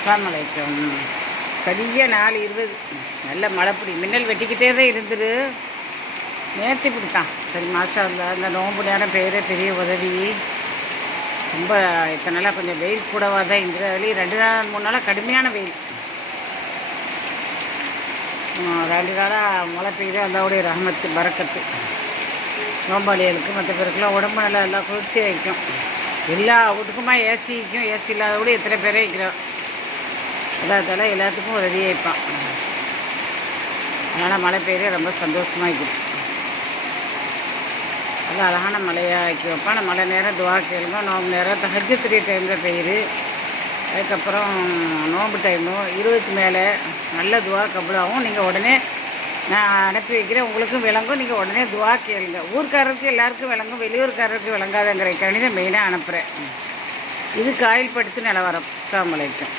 அஸ்ஸலாமு சரியாக 4:20 நல்ல மழை பிடி மின்னல் வெட்டிக்கிட்டே தான் இருந்துரு. நேற்று இப்படித்தான். சரி மாஷா அல்லாஹ். இந்த நோம்பு நேரம் பெரிய உதவி. ரொம்ப இத்தனை நாளாக கொஞ்சம் வெயில் கூடவாக தான் இருந்தது. அதுலேயும் 2 நாள் 3 நாளாக கடுமையான வெயில். 2 நாளாக மழை பெய்யுது. அல்லாவுடைய ரஹமத்து பரக்கத்து நோம்பாளிகளுக்கு மற்ற பேருக்குலாம் உடம்பு நல்லா எல்லாம் குளிர்ச்சி வைக்கும். எல்லா வீட்டுக்குமா ஏசி வைக்கும். ஏசி இல்லாத கூட எத்தனை பேரே வைக்கிறோம். எல்லாத்தால எல்லாத்துக்கும் உதவியாக வைப்பான். அதனால் மழை பெய்யுது ரொம்ப சந்தோஷமாக இருக்குது. நல்லா அழகான மழையாக வைக்க வைப்பான். அந்த மழை நேரம் துவா கேளுங்க. நோம்பு நேரம் தஹஜ்ஜுத் டைமில் பெய்யுது. அதுக்கப்புறம் நோம்பு டைமு 20க்கு மேலே நல்ல துவா கபுலாகவும் நீங்கள் உடனே நான் அனுப்பி வைக்கிறேன். உங்களுக்கும் விளங்கும். நீங்கள் உடனே துவா கேளுங்க. ஊர்க்காரருக்கு எல்லாருக்கும் விளங்கும். வெளியூர்காரருக்கு விளங்காதங்கிற கணிதம் மெயினாக அனுப்புகிறேன். இது காயில் படுத்து நிலவரம். அஸ்ஸலாமு அலைக்கும்.